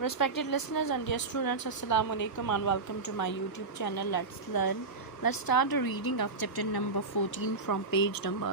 Respected listeners and dear students, Assalamu alaikum and welcome to my YouTube channel. Let's learn. Let's start the reading of chapter number 14 from page number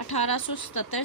1877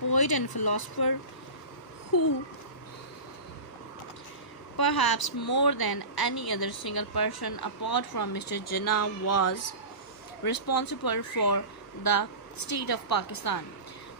poet and philosopher who, perhaps more than any other single person apart from Mr. Jinnah, was responsible for the state of Pakistan.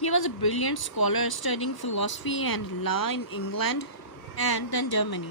He was a brilliant scholar studying philosophy and law in England and then Germany.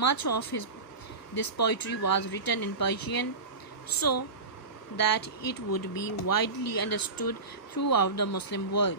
Much of this poetry was written in Persian so that it would be widely understood throughout the Muslim world.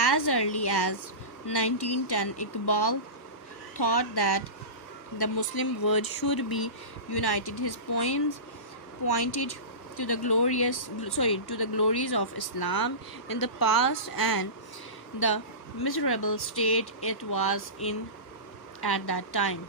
As early as 1910, Iqbal thought that the Muslim world should be united. His poems pointed to the glories of Islam in the past and the miserable state it was in at that time.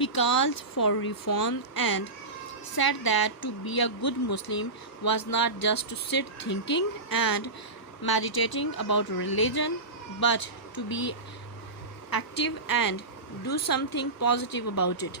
He calls for reform and said that to be a good Muslim was not just to sit thinking and meditating about religion, but to be active and do something positive about it.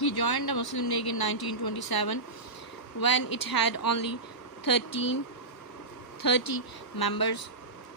He joined the Muslim League in 1927 when it had only 30 members.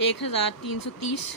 1330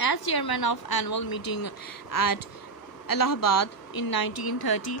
As chairman of annual meeting at Allahabad in 1930,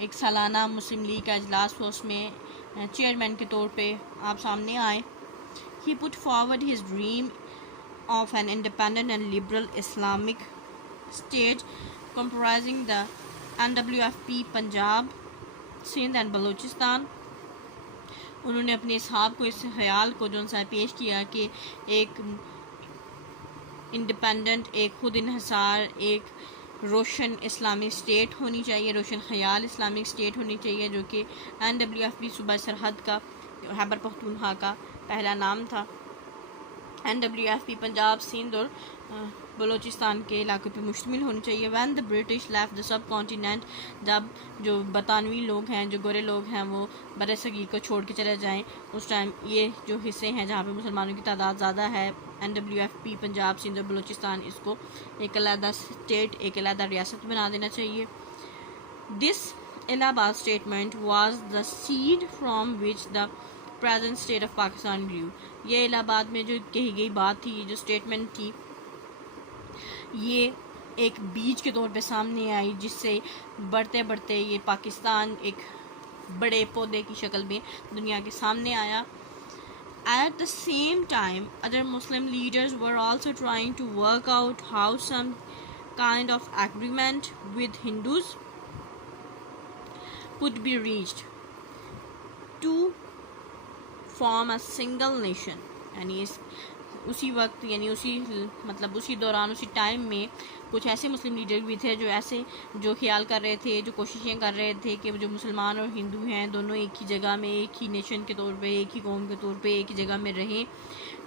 ایک سالانہ مسلم league کا اجلاس ہوا، اس میں chairman کے طور پہ آپ سامنے آئے. He put forward his dream of an independent and liberal Islamic state comprising the NWFP Punjab, Sindh and Balochistan. انہوں نے اپنے اصحاب کو اس خیال کو جو سا پیش کیا کہ ایک انڈیپینڈنٹ، ایک خود انحصار، ایک روشن اسلامک اسٹیٹ ہونی چاہیے، روشن خیال اسلامک اسٹیٹ ہونی چاہیے، جو کہ NWFP صوبہ سرحد کا، خیبر پختونخوا کا پہلا نام تھا. NWFP پنجاب، سندھ اور بلوچستان کے علاقے پہ مشتمل ہونی چاہیے. When the British left the subcontinent، جب جو برطانوی لوگ ہیں، جو گورے لوگ ہیں، وہ بر صغیر کو چھوڑ کے چلے جائیں، اس ٹائم یہ جو حصے ہیں جہاں پہ مسلمانوں کی تعداد زیادہ ہے، NWFP پنجاب، سندھ اور بلوچستان، اس کو ایک علیحدہ اسٹیٹ، ایک علیحدہ ریاست بنا دینا چاہیے. This الہ آباد statement was the seed from which the present state of Pakistan grew. یہ الہ آباد میں جو کہی گئی بات تھی، یہ جو اسٹیٹمنٹ تھی، یہ ایک بیج کے طور پہ سامنے آئی، جس سے بڑھتے بڑھتے یہ پاکستان ایک بڑے پودے کی شکل میں دنیا کے سامنے آیا. At the same time, other Muslim leaders were also trying to work out how some kind of agreement with Hindus could be reached to form a single nation. یعنی اسی وقت، یعنی اسی دوران، اسی ٹائم میں کچھ ایسے مسلم لیڈر بھی تھے جو خیال کر رہے تھے، جو کوششیں کر رہے تھے کہ جو مسلمان اور ہندو ہیں دونوں ایک ہی جگہ میں، ایک ہی نیشن کے طور پہ، ایک ہی قوم کے طور پہ ایک ہی جگہ میں رہیں.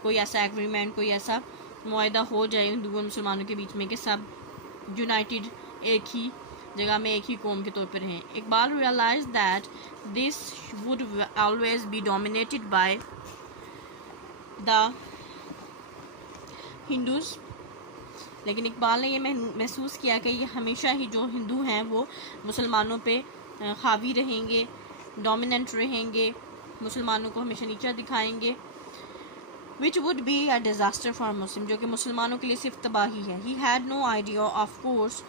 کوئی ایسا ایگریمنٹ، کوئی ایسا معاہدہ ہو جائے ہندو اور مسلمانوں کے بیچ میں کہ سب یونائٹڈ ایک ہی جگہ میں، ایک ہی قوم کے طور پہ رہیں. Iqbal realized that this would always be dominated by the Hindus. لیکن اقبال نے یہ محسوس کیا کہ یہ ہمیشہ ہی جو ہندو ہیں وہ مسلمانوں پہ حاوی رہیں گے، ڈومیننٹ رہیں گے، مسلمانوں کو ہمیشہ نیچا دکھائیں گے. which would be a disaster for Muslim، جو کہ مسلمانوں کے لیے صرف تباہی ہے. He had no idea, of course,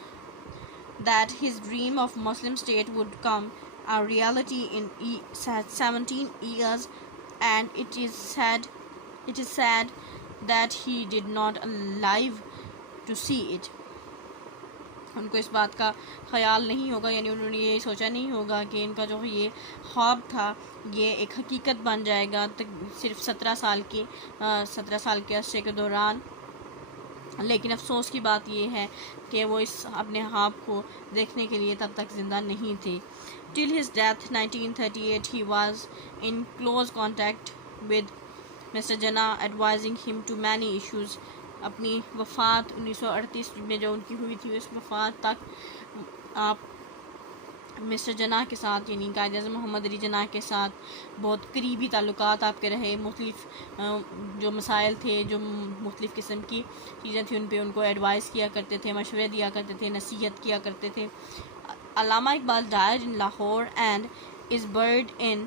that his dream of Muslim state would come a reality in 17 years, and it is sad that he did not live to see it. ان کو اس بات کا خیال نہیں ہوگا، یعنی انہوں نے یہ سوچا نہیں ہوگا کہ ان کا جو یہ خواب تھا یہ ایک حقیقت بن جائے گا صرف 17 سال کے عرصے کے دوران. لیکن افسوس کی بات یہ ہے کہ وہ اس اپنے خواب کو دیکھنے کے لیے تب تک زندہ نہیں تھے. Till his death 1938 he was in close contact with Mr. Jinnah, advising him to many issues. اپنی وفات 1938 میں جو ان کی ہوئی تھی، اس وفات تک آپ مسٹر جناح کے ساتھ، یعنی قائد اعظم محمد علی جناح کے ساتھ بہت قریبی تعلقات آپ کے رہے. مختلف جو مسائل تھے، جو مختلف قسم کی چیزیں تھیں، ان پہ ان کو ایڈوائز کیا کرتے تھے، مشورے دیا کرتے تھے، نصیحت کیا کرتے تھے. علامہ Iqbal died in Lahore and is buried in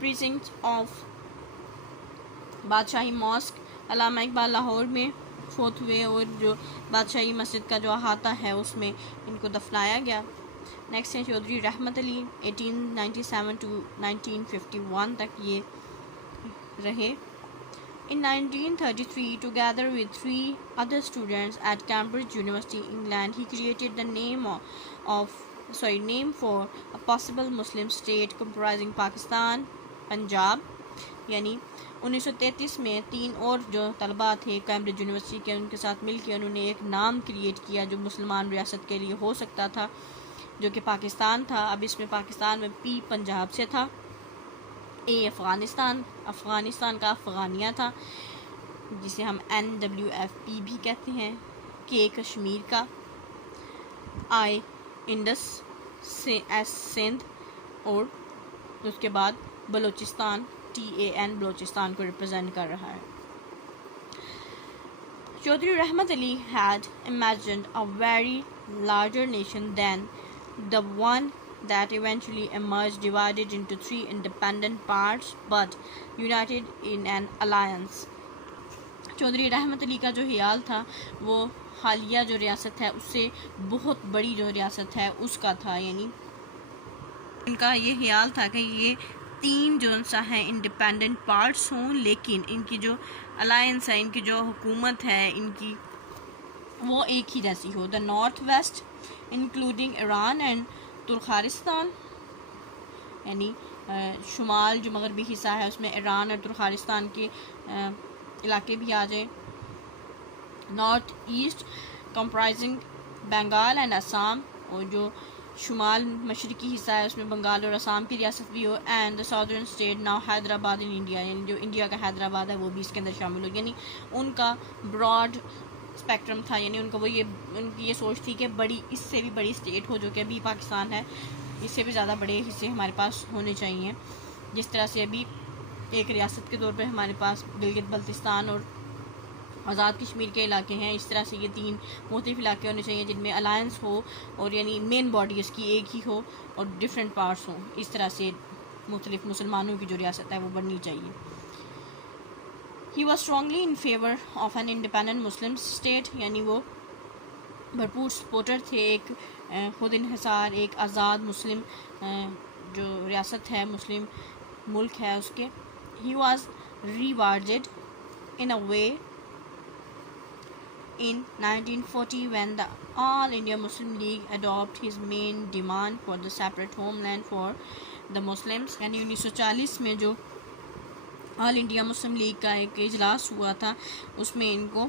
precinct of بادشاہی ماسک. علامہ اقبال لاہور میں فوت ہوئے اور جو بادشاہی مسجد کا جو احاطہ ہے اس میں ان کو دفنایا گیا. نیکسٹ ہے چودھری رحمت علی، 1897 to 1951 تک یہ رہے. In 1933, together with 3 other students at Cambridge University, England, he created the name for a possible Muslim state comprising Pakistan, Punjab. یعنی 1933 میں 3 اور جو طلباء تھے کیمبرج یونیورسٹی کے، ان کے ساتھ مل کے انہوں نے ایک نام کریٹ کیا جو مسلمان ریاست کے لیے ہو سکتا تھا، جو کہ پاکستان تھا. اب اس میں پاکستان میں پی پنجاب سے تھا، اے افغانستان کا افغانیہ تھا جسے ہم NWFP بھی کہتے ہیں، کے کشمیر کا، آئی انڈس ایس سندھ، اور اس کے بعد بلوچستان TAN بلوچستان کو ریپرزینٹ کر رہا ہے. چودھری رحمت علی had imagined a very larger nation than the one that eventually emerged, divided into 3 independent parts but united in an alliance. Chaudhry Rahmat علی کا جو خیال تھا وہ حالیہ جو ریاست ہے اس سے بہت بڑی جو ریاست ہے اس کا تھا. یعنی ان کا یہ خیال تھا کہ یہ 3 جو سا ہیں انڈیپینڈنٹ پارٹس ہوں، لیکن ان کی جو الائنس ہے، ان کی جو حکومت ہے ان کی، وہ ایک ہی جیسی ہو. The north west including Iran and Tokharistan, یعنی شمال جو مغربی حصہ ہے اس میں ایران اور ترکھارستان کے علاقے بھی آ جائیں. North east comprising Bengal and Assam, اور جو شمال مشرقی حصہ ہے اس میں بنگال اور آسام کی ریاست بھی ہو. And the southern state now Hyderabad in India, یعنی جو انڈیا کا حیدرآباد ہے وہ بھی اس کے اندر شامل ہو. یعنی ان کا براڈ اسپیکٹرم تھا، یعنی ان کی یہ سوچ تھی کہ اس سے بھی بڑی اسٹیٹ ہو جو کہ ابھی پاکستان ہے، اس سے بھی زیادہ بڑے حصے ہمارے پاس ہونے چاہیے. جس طرح سے ابھی ایک ریاست کے طور پہ ہمارے پاس گلگت بلتستان اور آزاد کشمیر کے علاقے ہیں، اس طرح سے یہ 3 مختلف علاقے ہونے چاہیے جن میں الائنس ہو، اور یعنی مین باڈی اس کی ایک ہی ہو اور ڈفرینٹ پارٹس ہوں. اس طرح سے مختلف مسلمانوں کی جو ریاست ہے وہ بننی چاہیے. He was strongly in favor of an independent Muslim state، یعنی وہ بھرپور سپورٹر تھے ایک خود انحصار، ایک آزاد مسلم جو ریاست ہے، مسلم ملک ہے اس کے. He was rewarded in a way in 1940 when the All India Muslim League adopted his main demand for the separate homeland for the Muslims. یعنی 1940 میں جو آل انڈیا مسلم لیگ کا ایک اجلاس ہوا تھا، اس میں ان کو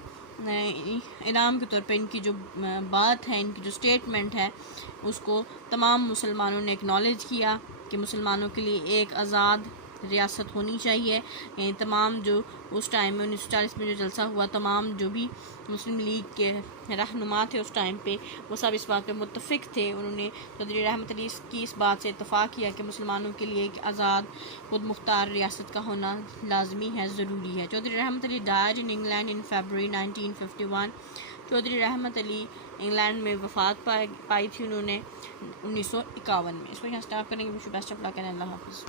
انعام کے طور پہ ان کی جو بات ہے، ان کی جو اسٹیٹمنٹ ہے، اس کو تمام مسلمانوں نے اکنالج کیا کہ مسلمانوں کے لیے ایک آزاد ریاست ہونی چاہیے. یعنی تمام جو اس ٹائم میں 1940 میں جو جلسہ ہوا، تمام جو بھی مسلم لیگ کے رہنما تھے اس ٹائم پہ، وہ سب اس بات پہ متفق تھے. انہوں نے چودھری رحمت علی کی اس بات سے اتفاق کیا کہ مسلمانوں کے لیے ایک آزاد خود مختار ریاست کا ہونا لازمی ہے، ضروری ہے. Choudhry Rahmat Ali died in England in February 1951. Choudhry Rahmat Ali England میں وفات پائی تھی انہوں نے 1951 میں. اس کو یہاں اسٹاپ کریں گے. بیسٹ آف لک، اللہ حافظ.